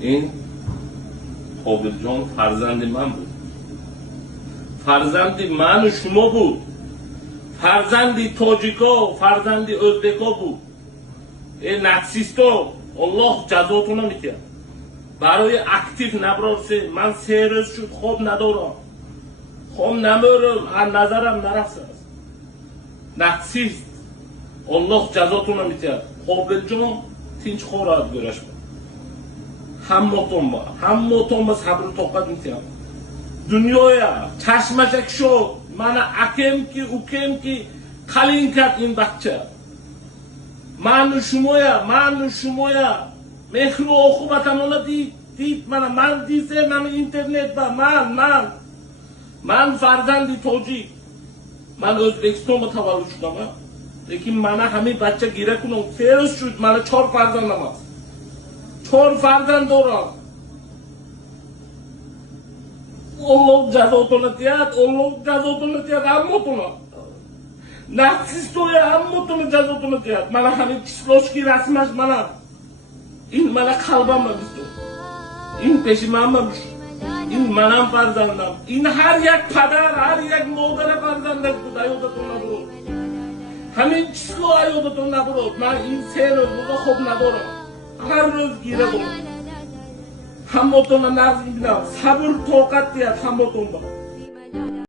این قابل جان فرزند من بود، فرزند من و شما بود، فرزند تاجیکا، فرزند ازبکا بود. این نکسیستا الله جزاتون میکرد برای اکتیو نبرارسه. من 3 روز شد خواب ندارم، خواب نمیرم، از نظرم نرفته است. نکسیست الله جزاتون میکرد. قابل جان تینچ خورد گرش بود. همتون با صبر و طاقت میکرد. دنیای چشمشک شد، من اکم کی اوکم کی خلین کرد این بچه. من و شمایا مهر و عقوبتمون دید من دیسه من اینترنت با من فرزندی توجی، من ازبکستان متولد شدم، لیکن من همین بچه گیره کنم 3 روز شد. من 4 فرزندم است، 4 فرزند دارم. الله جزاتون دیاد همتون نکسیستوی همتون جزاتون دیاد. من همین کسلوشکی رسمش این من قلبم بستو، این پیش من این منم فرزندم. این هر یک پدر هر یک مادر فرزندش بود. ایادتون نبود، همین چیزو ایادتون نبود. من این 3 روز خوب ندارم، هر روز گیره کنم. همتون نرز میبینم، صبر طاقت دیاد همتون با